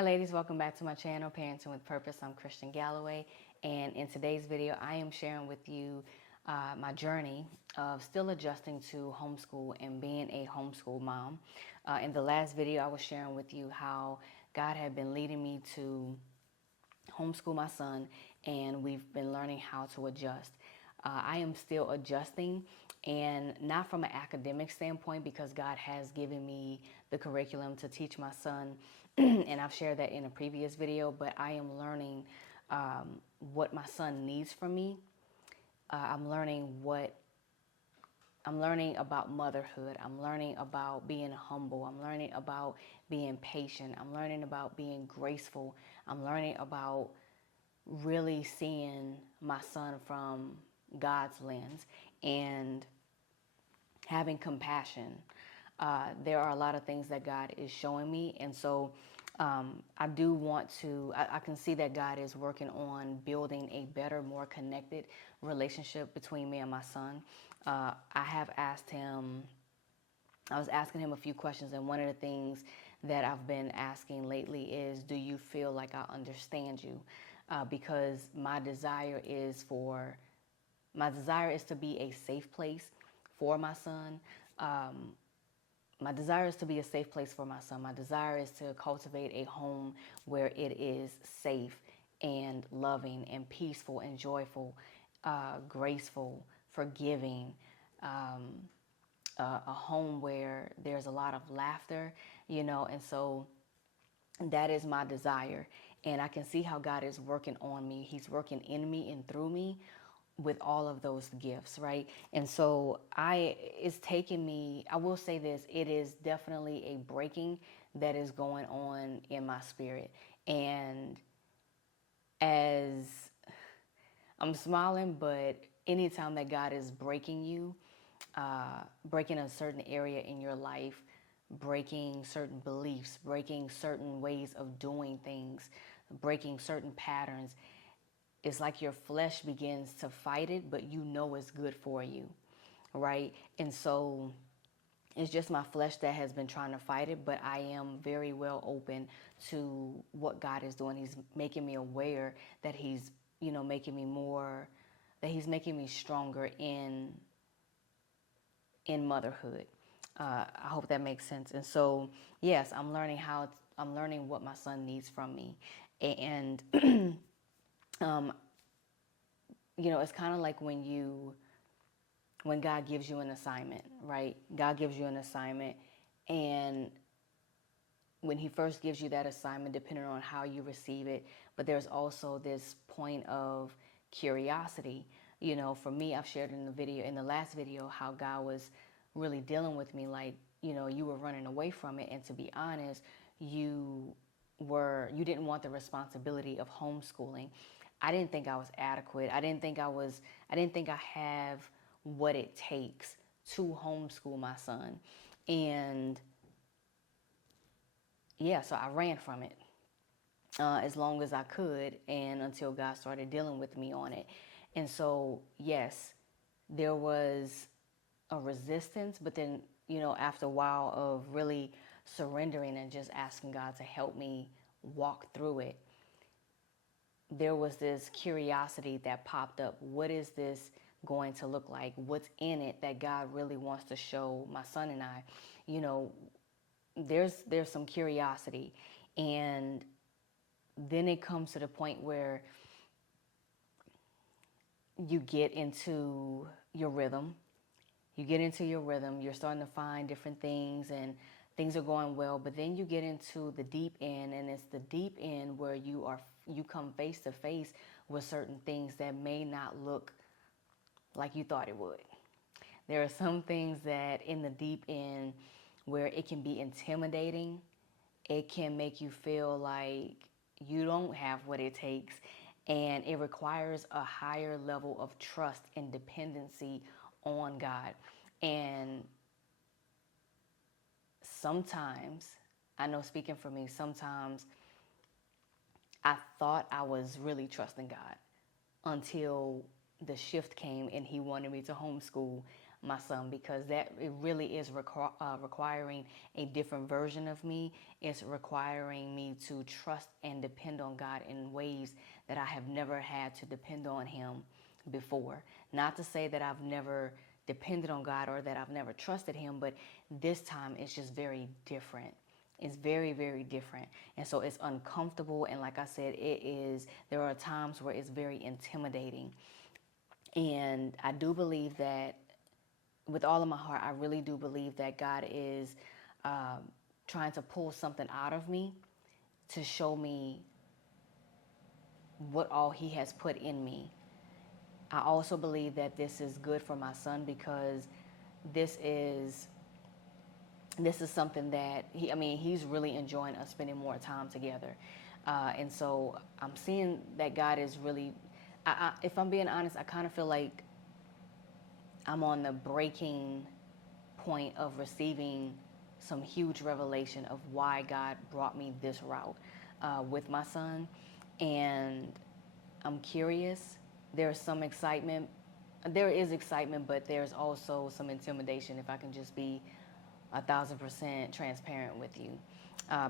Hey ladies, welcome back to my channel, Parenting with Purpose. I'm Christian Galloway, and in today's video, I am sharing with you my journey of still adjusting to homeschool and being a homeschool mom. In the last video, I was sharing with you how God had been leading me to homeschool my son, and we've been learning how to adjust. I am still adjusting, and not from an academic standpoint, because God has given me the curriculum to teach my son, and I've shared that in a previous video, but I am learning what my son needs from me. I'm learning about motherhood. I'm learning about being humble. I'm learning about being patient. I'm learning about being graceful. I'm learning about really seeing my son from God's lens and having compassion. There are a lot of things that God is showing me, and so I do want to, I can see that God is working on building a better, more connected relationship between me and my son. I was asking him a few questions, and one of the things that I've been asking lately is, do you feel like I understand you? Because my desire is to be a safe place for my son. My desire is to be a safe place for my son. My desire is to cultivate a home where it is safe and loving and peaceful and joyful, graceful, forgiving, a home where there's a lot of laughter, and so that is my desire. And I can see how God is working on me. He's working in me and through me with all of those gifts, right? And so it's taken me, I will say this, it is definitely a breaking that is going on in my spirit. And as I'm smiling, but anytime that God is breaking you, breaking a certain area in your life, breaking certain beliefs, breaking certain ways of doing things, breaking certain patterns, it's like your flesh begins to fight it, but you know it's good for you, right? And so it's just my flesh that has been trying to fight it, but I am very well open to what God is doing. He's making me aware that He's, making me more, that He's making me stronger in motherhood. I hope that makes sense. And so, yes, I'm learning what my son needs from me. And, it's kind of like when God gives you an assignment, right? God gives you an assignment, and when He first gives you that assignment, depending on how you receive it, but there's also this point of curiosity. For me, I've shared in the last video, how God was really dealing with me, like, you were running away from it, and to be honest, you didn't want the responsibility of homeschooling. I didn't think I was adequate. I didn't think I have what it takes to homeschool my son. And yeah, so I ran from it as long as I could, and until God started dealing with me on it. And so, yes, there was a resistance, but then, after a while of really surrendering and just asking God to help me walk through it, there was this curiosity that popped up. What is this going to look like? What's in it that God really wants to show my son and I? There's some curiosity, and then it comes to the point where you get into your rhythm. You're starting to find different things, and things are going well, but then you get into the deep end, and it's the deep end where you come face to face with certain things that may not look like you thought it would. There are some things that in the deep end where it can be intimidating. It can make you feel like you don't have what it takes, and it requires a higher level of trust and dependency on God. And sometimes, I know, speaking for me, sometimes I thought I was really trusting God until the shift came and He wanted me to homeschool my son, because that it really is requiring a different version of me. It's requiring me to trust and depend on God in ways that I have never had to depend on him before. Not to say that I've never depended on God or that I've never trusted him, but this time it's just very different. It's very, very different. And so it's uncomfortable. And like I said, there are times where it's very intimidating. And I do believe that with all of my heart, I really do believe that God is trying to pull something out of me to show me what all he has put in me. I also believe that this is good for my son, because this is something that he's really enjoying us spending more time together. And so I'm seeing that God is really, if I'm being honest, I kind of feel like I'm on the breaking point of receiving some huge revelation of why God brought me this route with my son. And I'm curious. There's some excitement. There is excitement, but there's also some intimidation, if I can just be 1,000% transparent with you,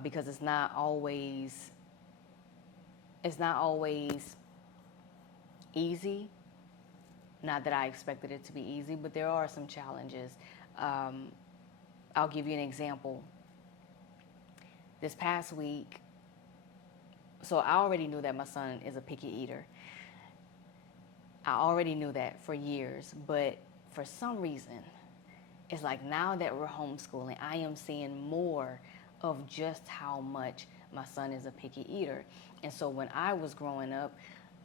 because it's not always easy. Not that I expected it to be easy, but there are some challenges. I'll give you an example. This past week, so I already knew that my son is a picky eater. I already knew that for years, but for some reason, it's like now that we're homeschooling, I am seeing more of just how much my son is a picky eater. And so when I was growing up,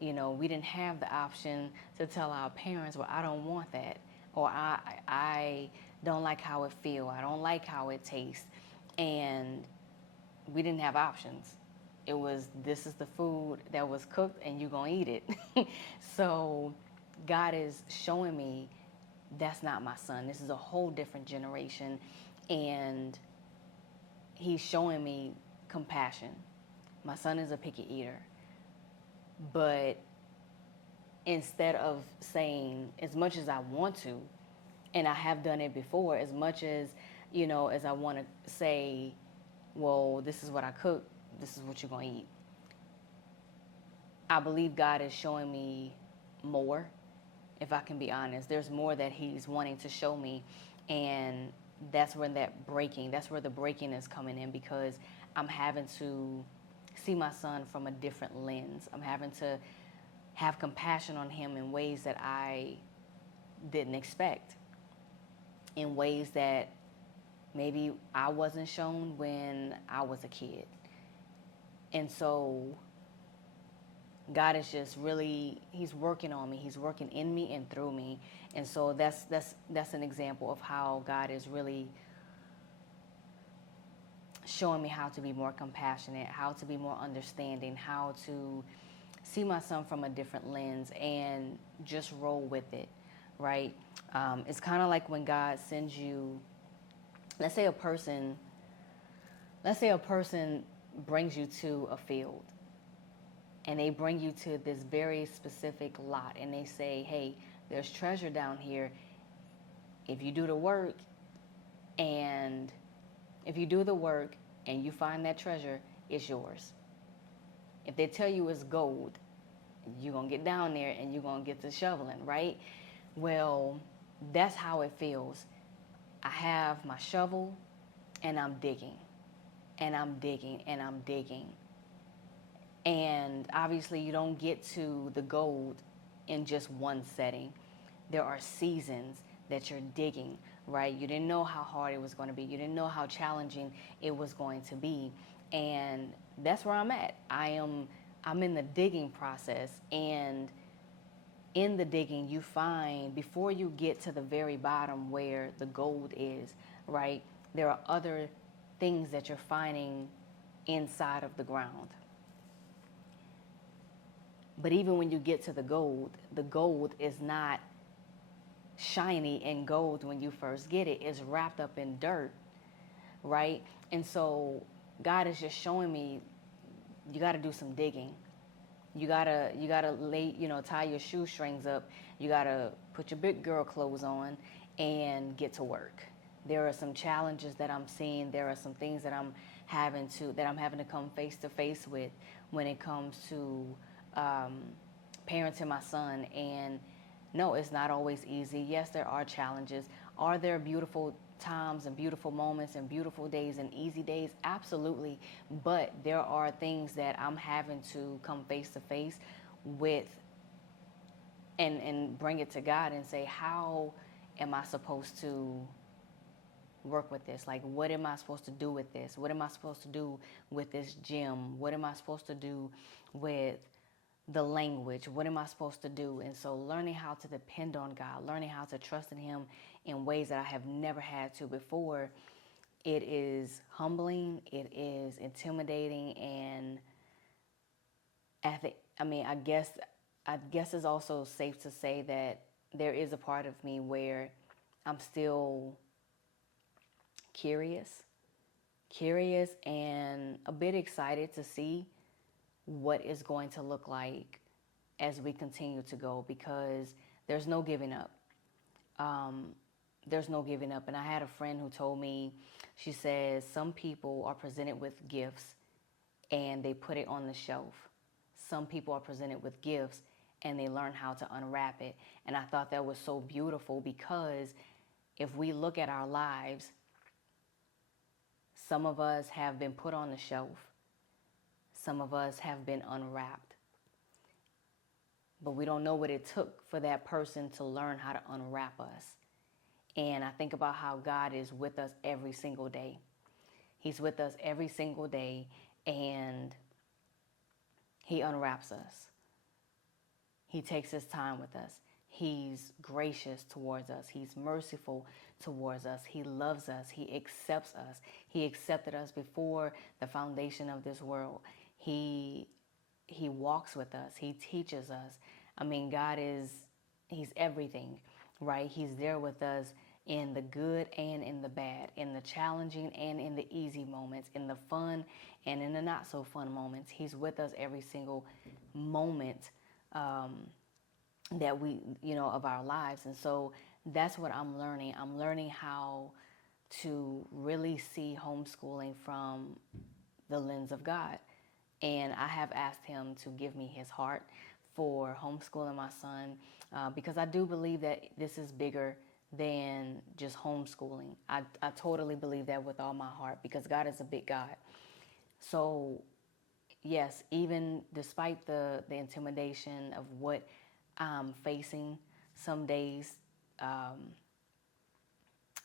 we didn't have the option to tell our parents, well, I don't want that, or I don't like how it feels, I don't like how it tastes. And we didn't have options. It was, this is the food that was cooked and you're going to eat it. So God is showing me that's not my son. This is a whole different generation. And he's showing me compassion. My son is a picky eater. But instead of saying, as much as I want to, and I have done it before, as much as, as I want to say, well, this is what I cook, this is what you're going to eat. I believe God is showing me more, if I can be honest. There's more that he's wanting to show me, and that's where the breaking is coming in, because I'm having to see my son from a different lens. I'm having to have compassion on him in ways that I didn't expect, in ways that maybe I wasn't shown when I was a kid. And so God is just really, he's working on me. He's working in me and through me. And so that's an example of how God is really showing me how to be more compassionate, how to be more understanding, how to see my son from a different lens and just roll with it, right? It's kind of like when God sends you, let's say a person brings you to a field, and they bring you to this very specific lot, and they say, hey, there's treasure down here. If you do the work and you find that treasure, it's yours. If they tell you it's gold, you're going to get down there and you're going to get to shoveling, right? Well, that's how it feels. I have my shovel and I'm digging and I'm digging and I'm digging. And obviously you don't get to the gold in just one setting. There are seasons that you're digging, right? You didn't know how hard it was going to be. You didn't know how challenging it was going to be. And that's where I'm at. I'm in the digging process, and in the digging you find, before you get to the very bottom where the gold is, right, there are other things that you're finding inside of the ground. But even when you get to the gold is not shiny and gold when you first get it. It's wrapped up in dirt, right? And so God is just showing me, you got to do some digging. You gotta lay, tie your shoestrings up. You gotta put your big girl clothes on and get to work. There are some challenges that I'm seeing. There are some things that I'm having to come face to face with when it comes to um, parenting my son. And no, it's not always easy. Yes, there are challenges. Are there beautiful times and beautiful moments and beautiful days and easy days? Absolutely. But there are things that I'm having to come face to face with and bring it to God and say, how am I supposed to work with this? Like, what am I supposed to do with this? What am I supposed to do with this gym? What am I supposed to do with the language? What am I supposed to do? And so learning how to depend on God, learning how to trust in Him in ways that I have never had to before, it is humbling, it is intimidating, and I guess it's also safe to say that there is a part of me where I'm still curious, and a bit excited to see what is going to look like as we continue to go, because there's no giving up. Um, there's no giving up. And I had a friend who told me, she says, some people are presented with gifts and they put it on the shelf. Some people are presented with gifts and they learn how to unwrap it. And I thought that was so beautiful, because if we look at our lives, some of us have been put on the shelf. Some of us have been unwrapped. But we don't know what it took for that person to learn how to unwrap us. And I think about how God is with us every single day. He's with us every single day, and He unwraps us. He takes His time with us. He's gracious towards us. He's merciful towards us. He loves us. He accepts us. He accepted us before the foundation of this world. He walks with us. He teaches us. I mean, He's everything, right? He's there with us in the good and in the bad, in the challenging and in the easy moments, in the fun and in the not so fun moments. He's with us every single moment that of our lives. And so that's what I'm learning. I'm learning how to really see homeschooling from the lens of God. And I have asked Him to give me His heart for homeschooling my son, because I do believe that this is bigger than just homeschooling. I totally believe that with all my heart, because God is a big God. So yes, even despite the intimidation of what I'm facing some days,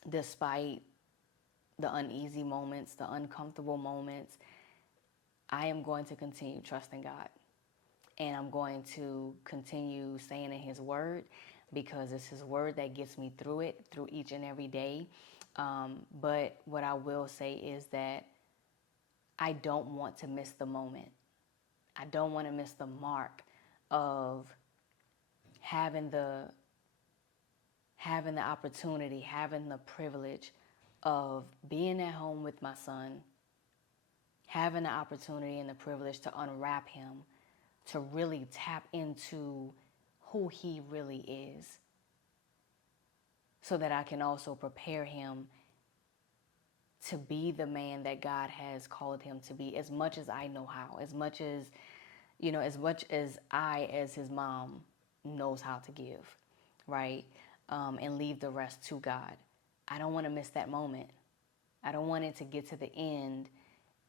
despite the uneasy moments, the uncomfortable moments, I am going to continue trusting God. And I'm going to continue staying in His Word, because it's His Word that gets me through it, through each and every day. But what I will say is that I don't want to miss the moment. I don't want to miss the mark of having the opportunity, having the privilege of being at home with my son, having the opportunity and the privilege to unwrap him, to really tap into who he really is, so that I can also prepare him to be the man that God has called him to be, as much as I know how, as much as I, as his mom, knows how to give, right? And leave the rest to God. I don't want to miss that moment. I don't want it to get to the end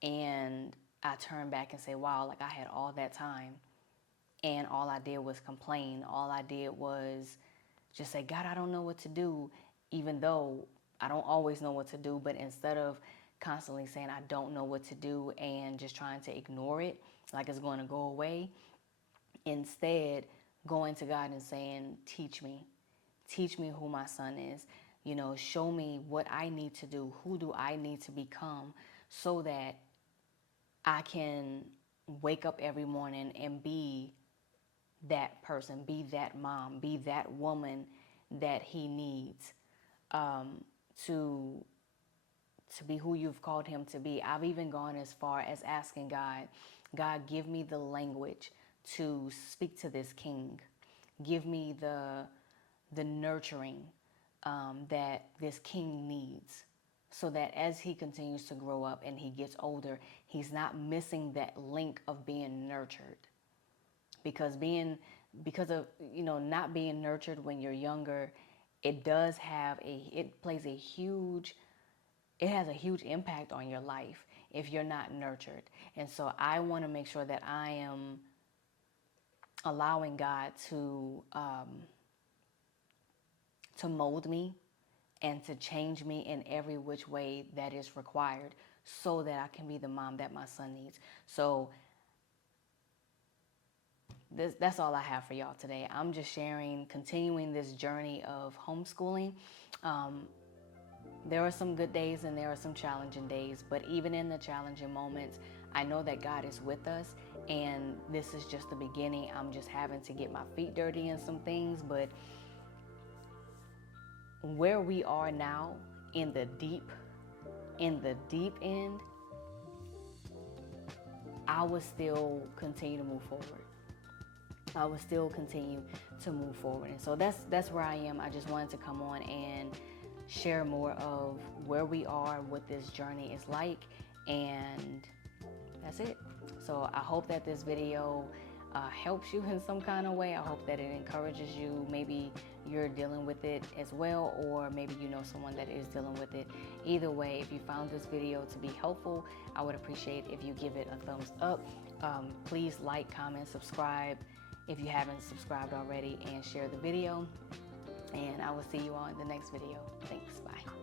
and I turn back and say, wow, like I had all that time and all I did was complain. All I did was just say, God, I don't know what to do, even though I don't always know what to do. But instead of constantly saying I don't know what to do and just trying to ignore it like it's going to go away, instead going to God and saying, teach me who my son is, show me what I need to do, who do I need to become, so that I can wake up every morning and be that person, be that mom, be that woman that he needs to be who you've called him to be. I've even gone as far as asking God, give me the language to speak to this king. Give me the nurturing that this king needs, so that as he continues to grow up and he gets older, he's not missing that link of being nurtured. Because of not being nurtured when you're younger, it has a huge impact on your life if you're not nurtured. And so I want to make sure that I am allowing God to mold me and to change me in every which way that is required, so that I can be the mom that my son needs. So that's all I have for y'all today. I'm just continuing this journey of homeschooling. There are some good days and there are some challenging days, but even in the challenging moments, I know that God is with us, and this is just the beginning. I'm just having to get my feet dirty in some things, but where we are now in the deep end, I will still continue to move forward. I will still continue to move forward. And so that's where I am. I just wanted to come on and share more of where we are, what this journey is like, and that's it. So I hope that this video helps you in some kind of way. I hope that it encourages you. Maybe you're dealing with it as well, or maybe you know someone that is dealing with it. Either way, if you found this video to be helpful, I would appreciate if you give it a thumbs up. Please like, comment, subscribe if you haven't subscribed already, and share the video. And I will see you all in the next video. Thanks. Bye.